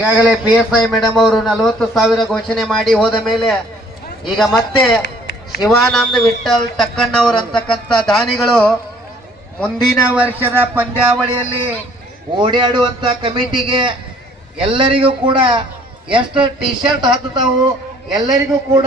ಈಗಾಗಲೇ PSI madam ಅವರು 40,000 ಘೋಷಣೆ ಮಾಡಿ ಹೋದ ಮೇಲೆ ಈಗ ಮತ್ತೆ ಶಿವಾನಂದ ವಿಠಲ್ ಟಕ್ಕಣ್ಣವರು ಅಂತಕ್ಕಂಥ ದಾನಿಗಳು ಮುಂದಿನ ವರ್ಷದ ಪಂದ್ಯಾವಳಿಯಲ್ಲಿ ಓಡಾಡುವಂತ ಕಮಿಟಿಗೆ ಎಲ್ಲರಿಗೂ ಕೂಡ ಎಷ್ಟು ಟಿ ಶರ್ಟ್ ಹತ್ತುತ್ತಾವು ಎಲ್ಲರಿಗೂ ಕೂಡ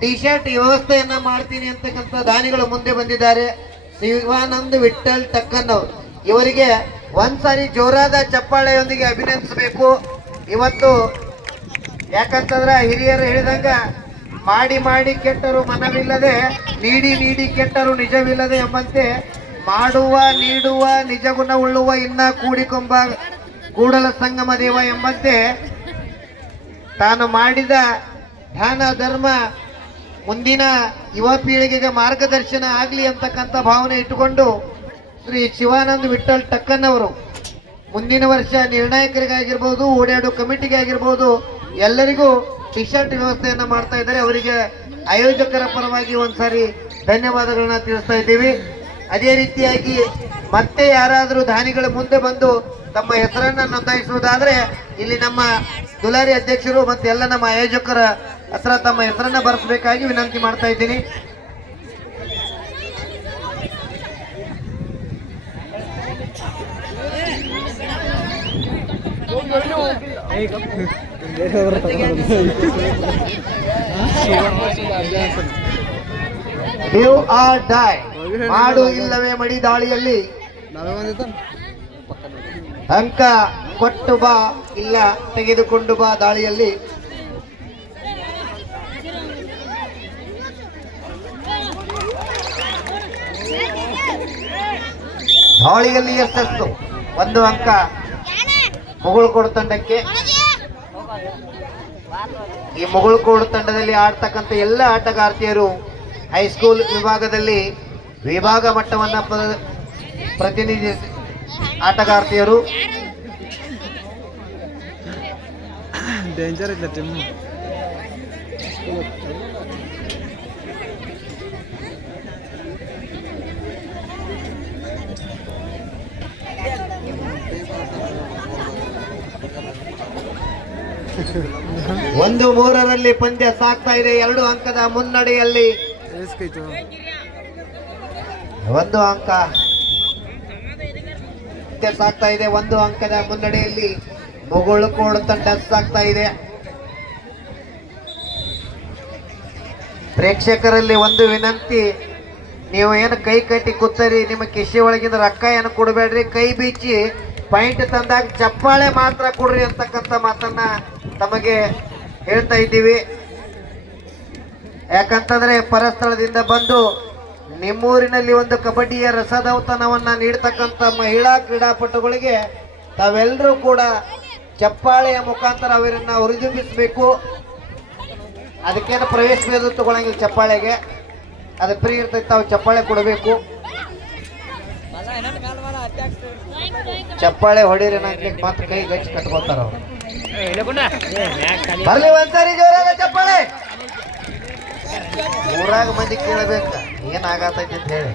ಟಿ ಶರ್ಟ್ ವ್ಯವಸ್ಥೆಯನ್ನ ಮಾಡ್ತೀನಿ ಅಂತಕ್ಕಂಥ ದಾನಿಗಳು ಮುಂದೆ ಬಂದಿದ್ದಾರೆ. ಶಿವಾನಂದ ವಿಠಲ್ ಟಕ್ಕಣ್ಣವರು ಇವರಿಗೆ ಒಂದ್ಸಾರಿ ಜೋರಾದ ಚಪ್ಪಾಳೆಯೊಂದಿಗೆ ಅಭಿನಂದಿಸಬೇಕು. ಇವತ್ತು ಯಾಕಂತಂದ್ರೆ ಹಿರಿಯರು ಹೇಳಿದಂಗ ಮಾಡಿ ಮಾಡಿ ಕೆಟ್ಟರು ಮನವಿಲ್ಲದೆ, ನೀಡಿ ನೀಡಿ ಕೆಟ್ಟರು ನಿಜವಿಲ್ಲದೆ ಎಂಬಂತೆ ಮಾಡುವ ನೀಡುವ ನಿಜಗುಣ ಉಳ್ಳುವ ಇನ್ನ ಕೂಡಿಕೊಂಬ ಕೂಡಲ ಸಂಗಮ ದೇವ ಎಂಬಂತೆ ತಾನು ಮಾಡಿದ ದಾನ ಧರ್ಮ ಮುಂದಿನ ಯುವ ಪೀಳಿಗೆಗೆ ಮಾರ್ಗದರ್ಶನ ಆಗಲಿ ಅಂತಕ್ಕಂಥ ಭಾವನೆ ಇಟ್ಟುಕೊಂಡು ಶ್ರೀ ಶಿವಾನಂದ ವಿಠಲ್ ಟಕ್ಕಣ್ಣವರು ಮುಂದಿನ ವರ್ಷ ನಿರ್ಣಾಯಕರಿಗಾಗಿರ್ಬೋದು, ಓಡಾಡೋ ಕಮಿಟಿಗೆ ಆಗಿರ್ಬೋದು, ಎಲ್ಲರಿಗೂ ಟಿ ಶರ್ಟ್ ವ್ಯವಸ್ಥೆಯನ್ನ ಮಾಡ್ತಾ ಇದ್ದಾರೆ. ಅವರಿಗೆ ಆಯೋಜಕರ ಪರವಾಗಿ ಒಂದ್ಸಾರಿ ಧನ್ಯವಾದಗಳನ್ನ ತಿಳಿಸ್ತಾ ಇದ್ದೀವಿ. ಅದೇ ರೀತಿಯಾಗಿ ಮತ್ತೆ ಯಾರಾದರೂ ದಾನಿಗಳು ಮುಂದೆ ಬಂದು ತಮ್ಮ ಹೆಸರನ್ನ ನೋಂದಾಯಿಸುವುದಾದ್ರೆ ಇಲ್ಲಿ ನಮ್ಮ ದುಲಾರಿ ಅಧ್ಯಕ್ಷರು ಮತ್ತೆ ಎಲ್ಲ ನಮ್ಮ ಆಯೋಜಕರ ಹತ್ರ ತಮ್ಮ ಹೆಸರನ್ನ ಬರೆಸಬೇಕಾಗಿ ವಿನಂತಿ ಮಾಡ್ತಾ ಇದ್ದೀನಿ. ಡ್ಯೂ ಆರ್ ಡೈ, ಮಾಡು ಇಲ್ಲವೇ ಮಡಿ ದಾಳಿಯಲ್ಲಿ ಅಂಕ ಕೊಟ್ಟು ಬಾ ಇಲ್ಲ ತೆಗೆದುಕೊಂಡು ಬಾ ದಾಳಿಯಲ್ಲಿ ದಾಳಿಯಲ್ಲಿ ಯಶಸ್ಸು. 1 ಅಂಕ ಮುಗುಳುಕೋಡು ತಂಡಕ್ಕೆ. ಈ ಮುಗುಳುಕೋಡು ತಂಡದಲ್ಲಿ ಆಡ್ತಕ್ಕಂಥ ಎಲ್ಲ ಆಟಗಾರ್ತಿಯರು ಹೈಸ್ಕೂಲ್ ವಿಭಾಗದಲ್ಲಿ ವಿಭಾಗ ಮಟ್ಟವನ್ನು ಪ್ರತಿನಿಧಿಸಿ ಆಟಗಾರ್ತಿಯರು. ಡೇಂಜರ್ ಇಲ್ಲ ಟೀಮ್. ಒಂದು 3ರಲ್ಲಿ ಪಂದ್ಯ ಸಾಗ್ತಾ ಇದೆ. 2 ಅಂಕದ ಮುನ್ನಡೆಯಲ್ಲಿ 1 ಅಂಕ ಸಾಗ್ತಾ ಇದೆ. 1 ಅಂಕದ ಮುನ್ನಡೆಯಲ್ಲಿ ಮುಗುಳುಕೋಡು ತಂಡ ಸಾಗ್ತಾ ಇದೆ. ಪ್ರೇಕ್ಷಕರಲ್ಲಿ ಒಂದು ವಿನಂತಿ, ನೀವು ಏನು ಕೈ ಕಟ್ಟಿ ಕೂತರಿ, ನಿಮ್ಮ ಕಿಶೆ ಒಳಗಿಂದ ರೊಕ್ಕ ಏನು ಕೊಡಬೇಡ್ರಿ. ಕೈ ಬೀಚಿ ಪಾಯಿಂಟ್ ತಂದಾಗ ಚಪ್ಪಾಳೆ ಮಾತ್ರ ಕೊಡ್ರಿ ಅಂತಕ್ಕಂಥ ಮಾತನ್ನ ತಮಗೆ ಹೇಳ್ತಾ ಇದ್ದೀವಿ. ಯಾಕಂತಂದ್ರೆ ಪರಸ್ಥಳದಿಂದ ಬಂದು ನಿಮ್ಮೂರಿನಲ್ಲಿ ಒಂದು ಕಬಡ್ಡಿಯ ರಸದೌತಣವನ್ನ ನೀಡ್ತಕ್ಕಂಥ ಮಹಿಳಾ ಕ್ರೀಡಾಪಟುಗಳಿಗೆ ತಾವೆಲ್ಲರೂ ಕೂಡ ಚಪ್ಪಾಳೆಯ ಮುಖಾಂತರ ಅವರನ್ನ ಹುರಿದುಂಬಿಸಬೇಕು. ಅದಕ್ಕೇನು ಪ್ರವೇಶ ಬೇದು ತಗೊಳಂಗಿಲ್ಲ ಚಪ್ಪಾಳೆಗೆ, ಅದು ಫ್ರೀ ಇರ್ತೈತೆ. ತಾವು ಚಪ್ಪಾಳೆ ಕೊಡಬೇಕು. ಚಪ್ಪಾಳೆ ಹೊಡೀರಿ ನಾಕ್ಲಿಕ್ಕೆ ಮಾತ್ರ ಕೈ ಗಚ್ಚಿ ಕಟ್ಕೋತಾರ ಅವ್ರು. ಬರ್ಲಿ ಒಂದ್ಸರಿ ಜೋರಾದ ಚಪ್ಪಾಳೆ. ಊರಾಗ ಮಂದಿ ಕೇಳಬೇಕ ಏನಾಗತೈತಿ ಅಂತ ಹೇಳಿ.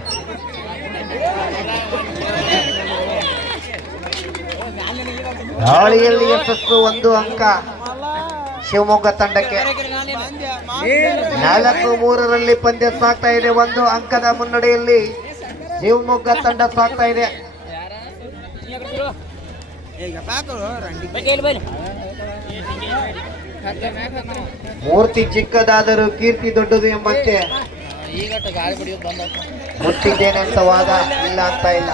ದಾಳಿಯಲ್ಲಿ ಯಶಸ್ಸು. 1 ಅಂಕ ಶಿವಮೊಗ್ಗ ತಂಡಕ್ಕೆ. 4-3ರಲ್ಲಿ ಪಂದ್ಯ ಸಾಗ್ತಾ ಇದೆ. 1 ಅಂಕದ ಮುನ್ನಡೆಯಲ್ಲಿ ಶಿವಮೊಗ್ಗ ತಂಡ ಸಾಗ್ತಾ ಇದೆ. ಮೂರ್ತಿ ಚಿಕ್ಕದಾದರೂ ಕೀರ್ತಿ ದೊಡ್ಡದು ಎಂಬಂತೆ ಮುಟ್ಟಿದ್ದೇನೆ ಅಂತ ವಾದ ಇಲ್ಲ ಅಂತ ಇಲ್ಲ.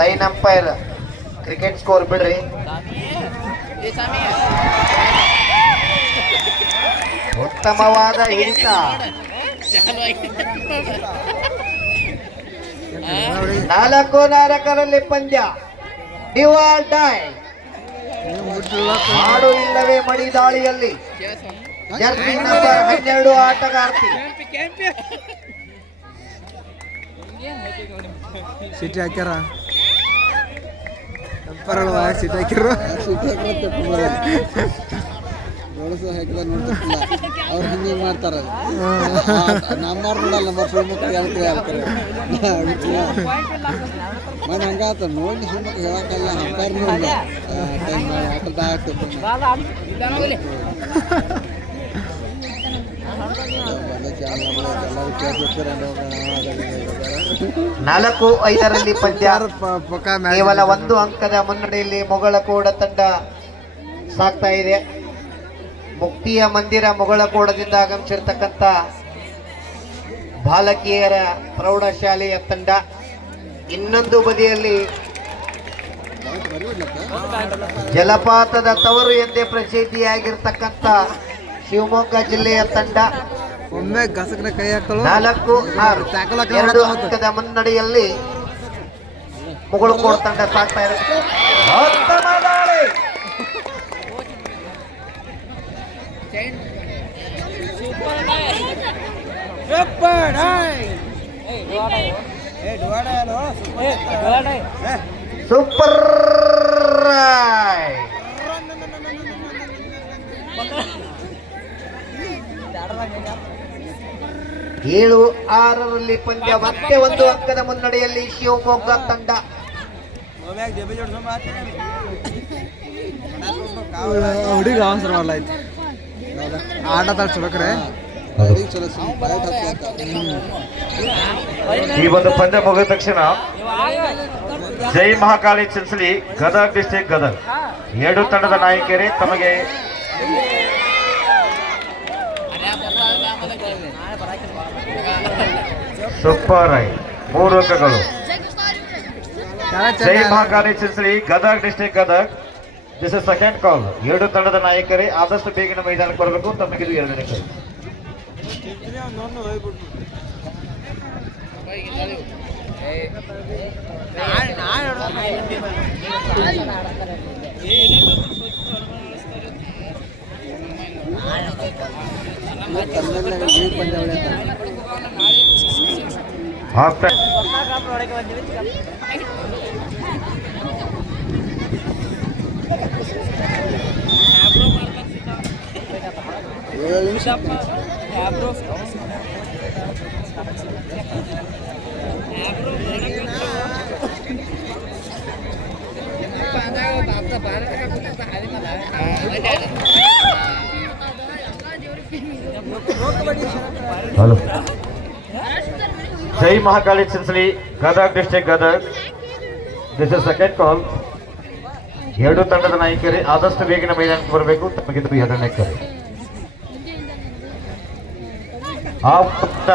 ಲೈನ್ ಅಂಪೈರ್ ಕ್ರಿಕೆಟ್ ಸ್ಕೋರ್ ಬಿಡ್ರಿ. ಉತ್ತಮವಾದ ಹಿಡಿತ. 4-4ರಲ್ಲಿ ಪಂದ್ಯ. ಡ್ಯೂ ಆರ್ ಡೈ, ಮಾಡು ಇಲ್ಲವೇ ಮಡಿ ದಾಳಿಯಲ್ಲಿ ಜರ್ಸಿ ನಂಬರ್ 12 ಆಟಗಾರ್ತಿ. ಸಿಟಿ ಹಾಕ್ಯಾರ ಸಿಟಿ ಹಾಕಿರು. ಜೋಳಿಸ ಹಾಕಿದ ನೋಡ್ತಿರ್ತಿಲ್ಲ ಅವ್ರು ಹಿಂಗೆ ಮಾಡ್ತಾರೆ ನಮ್ಮವ್ರು ನೋಡಲ್ಲ ನಮ್ಮ ಸುಳ್ಮಕ್ಳು ಹೇಳ್ತಾರೆ ಮನೆ ಹಂಗಾತ ನೋಡಿ ಸುಳ್ಮಕ್ಳು ಹೇಳಕ್ಕಲ್ಲ ಅಂಪಾರು ನೋಡಿಲ್ಲ ಆಟದ ಆಗ್ತದೆ ನಾಲ್ಕು ಐದರಲ್ಲಿ ಪಂದ್ಯ ಕೇವಲ 1 ಅಂಕದ ಮುನ್ನಡೆಯಲ್ಲಿ ಮೊಗಳಕೋಡ ತಂಡ ಸಾಗ್ತಾ ಇದೆ. ಮುಕ್ತಿಯ ಮಂದಿರ ಮೊಗಳಕೋಡದಿಂದ ಆಗಮಿಸಿರ್ತಕ್ಕಂಥ ಬಾಲಕಿಯರ ಪ್ರೌಢಶಾಲೆಯ ತಂಡ. ಇನ್ನೊಂದು ಬದಿಯಲ್ಲಿ ಜಲಪಾತದ ತವರು ಎಂದೇ ಪ್ರಸಿದ್ಧಿಯಾಗಿರ್ತಕ್ಕಂಥ ಶಿವಮೊಗ್ಗ ಜಿಲ್ಲೆಯ ತಂಡ. ಒಮ್ಮೆ ಗಸಕ್ರೆ ಕೈ ಹಾಕಲು 4-6 ಅಂಕದ ಮುನ್ನಡೆಯಲ್ಲಿ ಮುಗಳಕೋಡ ತಂಡ ಸಾಗ್ತಾ ಇದೆ. ಸೂಪರ್ 7-6ರಲ್ಲಿ ಪಂದ್ಯ. ಮತ್ತೆ 1 ಅಂಕದ ಮುನ್ನಡೆಯಲ್ಲಿ ಶಿವಮೊಗ್ಗ ತಂಡ. ಹುಡುಗ ಅವಸರ ಮಾಡಲಾಯ್ತು ಆಟ ಚಲೋಕ್ರೆ ಈ ಒಂದು ಪಂದ್ಯ ಮುಗಿದ ತಕ್ಷಣ ಜೈ ಮಹಾಕಾಳಿ ಚಿನ್ಸಲಿ ಗದಗ್ ಡಿಸ್ಟ್ರಿಕ್ಟ್ ಗದಗ್ 2 ತಂಡದ ನಾಯಕಿಯರೇ ತಮಗೆ ಸೂಪರ್ 3 ಅಂಕಗಳು. Jai Mahakali Chinsali Gadag district Gadag this is second call. 2 ತಂಡದ ನಾಯಕರೇ ಆದಷ್ಟು ಬೇಗನೆ ಮೈದಾನಕ್ಕೆ ಬರಬೇಕು. ತಮಗಿದು 2ನೇ ಕೈ. Hello. Jai Mahakali Chinsali Gadag district Gadag this is second call. 2 ತಂಡದ ನಾಯಕರೇ ಆದಷ್ಟು ಬೇಗನೆ ಮೈದಾನಕ್ಕೆ ಬರಬೇಕು. ತಮಗಿದು 2ನೇ ಕರೆ. ಆ ಪುಟ್ಟ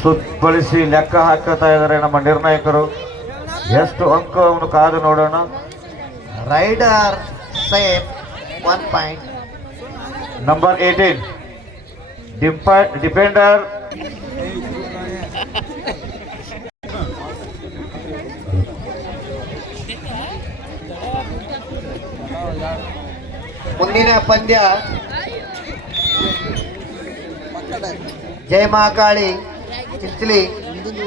ಸುತ್ತಬಳಿಸಿ ಲೆಕ್ಕ ಹಾಕುತ್ತಾ ಇದ್ದಾರೆ ನಮ್ಮ ನಿರ್ಣಾಯಕರು. ಎಷ್ಟು ಅಂಕವನ್ನು ಕಾದು ನೋಡೋಣ. Raider same 1 point. Number 18 defender ಮುಂದಿನ ಪಂದ್ಯ ಜಯ ಮಹಾಕಾಳಿ ಚಿಂಚಲಿ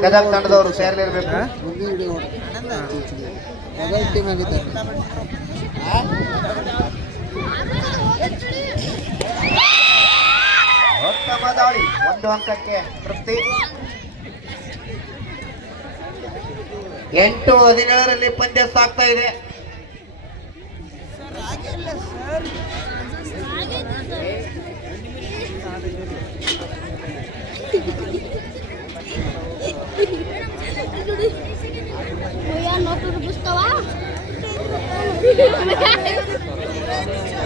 ಗದಗ್ ತಂಡದವರು ಸೇರಲಿರಬೇಕು. ಉತ್ತಮ ದಾಳಿ, 1 ಅಂಕಕ್ಕೆ ತೃಪ್ತಿ. 8-17ರಲ್ಲಿ ಪಂದ್ಯ ಸಾಗ್ತಾ ಇದೆ.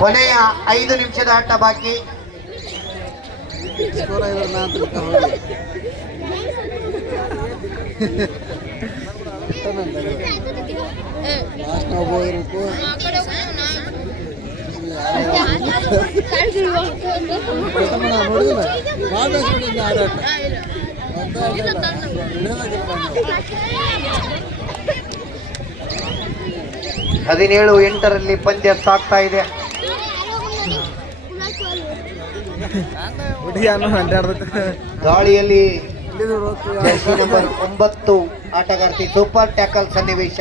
ಕೊನೆಯ 5 ನಿಮಿಷದ ಆಟ ಬಾಕಿ. ಹದಿನೇಳು 8ರಲ್ಲಿ ಪಂದ್ಯ ಸಾಗ್ತಾ ಇದೆ. ದಾಳಿಯಲ್ಲಿ ಜರ್ಸಿ ನಂಬರ್ 9 ಆಟಗಾರ್ತಿ ಸೂಪರ್ ಟ್ಯಾಕಲ್ ಸನ್ನಿವೇಶ.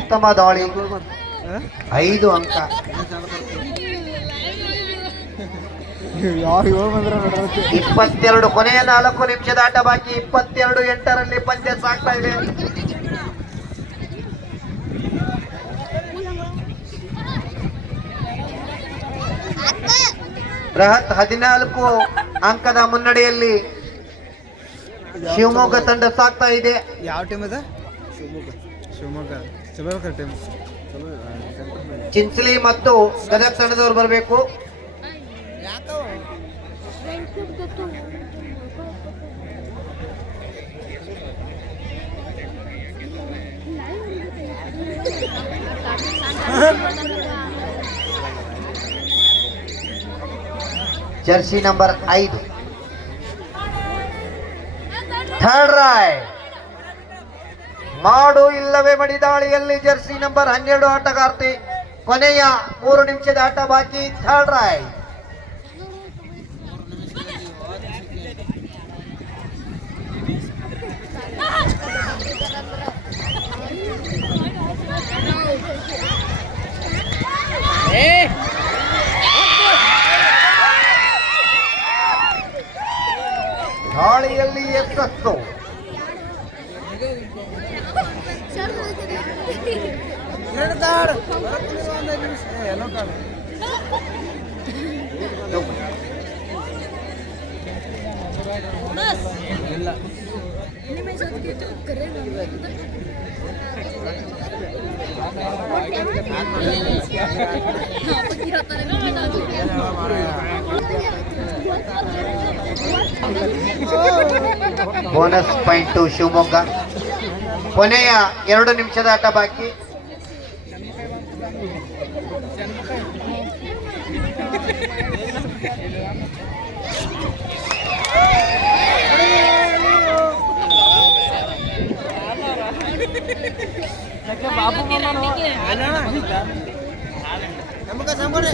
ಉತ್ತಮ ದಾಳಿ, 5 ಅಂಕ. ಯಾವ 22 ಕೊನೆಯ 4 ನಿಮಿಷದ ಆಟ ಬಾಕಿ. 22-8 ಪಂದ್ಯ ಸಾಗ್ತಾ ಇದೆ. ಬೃಹತ್ 14 ಅಂಕದ ಮುನ್ನಡೆಯಲ್ಲಿ ಶಿವಮೊಗ್ಗ ತಂಡ ಸಾಗ್ತಾ ಇದೆ. ಯಾವ ಟೀಮ್ ಅದ? ಶಿವಮೊಗ್ಗ ಚಲೋ ಟೀಮ್. ಚಿಂಚಲಿ ಮತ್ತು ಗದಗ ತಂಡದವರು ಬರಬೇಕು. Jersey number 5 third ride. ಮಾಡು ಇಲ್ಲವೇ ಮಡಿ ದಾಳಿಯಲ್ಲಿ ಜರ್ಸಿ ನಂಬರ್ 12 ಆಟಗಾರ್ತಿ. ಕೊನೆಯ 3 ನಿಮಿಷದ ಆಟ ಬಾಕಿ. Third ride. ದಾಳಿಯಲ್ಲಿ ಯಶಸ್ಸು. Bonus point Shivamogga. ಕೊನೆಯ 2 ನಿಮಿಷದ ಆಟ ಬಾಕಿ.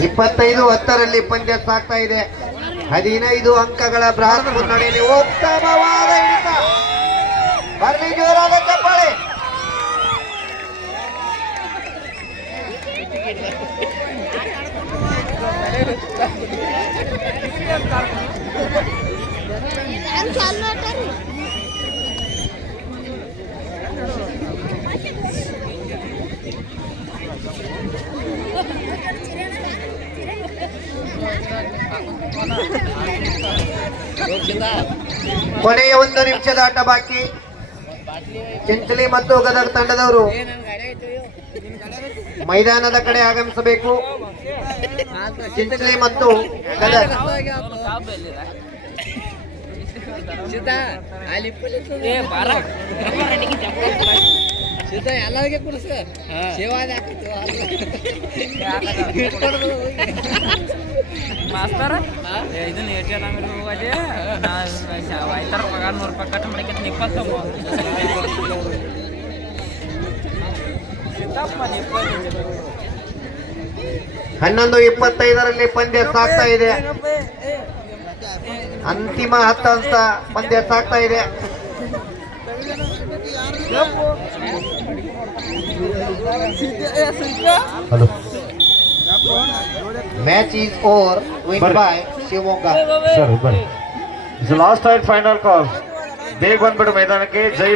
ಇಪ್ಪತ್ತೈದು 10 ಪಂದ್ಯ ಸಾಗ್ತಾ ಇದೆ. 15 ಅಂಕಗಳ ಬೃಹತ್ ಮುನ್ನಡೆಯಲ್ಲಿ ಉತ್ತಮವಾದ ಹಿಡಿತ. ಬರ್ಲಿ ಜೋರಾದ ಚಪ್ಪಾಳೆ. ಕೊನೆಯ 1 ನಿಮಿಷದ ಆಟ ಬಾಕಿ. ಚಿಂಚಲಿ ಮತ್ತು ಗದಗ ತಂಡದವರು ಮೈದಾನದ ಕಡೆ ಆಗಮಿಸಬೇಕು. ಚಿಂಚಲಿ ಮತ್ತು ಗದಗ. ಎಲ್ಲರಿಗೆ ಕೊಡಿಸ ಮಾಸ್ತರ ಇದನ್ನ ATM ಅಂಗಡಿ ಹೋಗಿ ಆಯ್ತಾರ ಪಗಾರ 100 ರೂಪಾಯಿ ಕಟ್ ಮಾಡಕ್ಕೆ 11:25 ಪಂದ್ಯ ಸಾಗ್ತಾ ಇದೆ. ಅಂತಿಮ 10 ಅಂಕ ಪಂದ್ಯ ಸಾಗ್ತಾ ಇದೆ. Match is over. Win by Shivamogga. Sir ಬನ್ನಿ. Last and final call. ಬೇಗ ಬಂದ್ಬಿಡು ಮೈದಾನಕ್ಕೆ. ಜೈ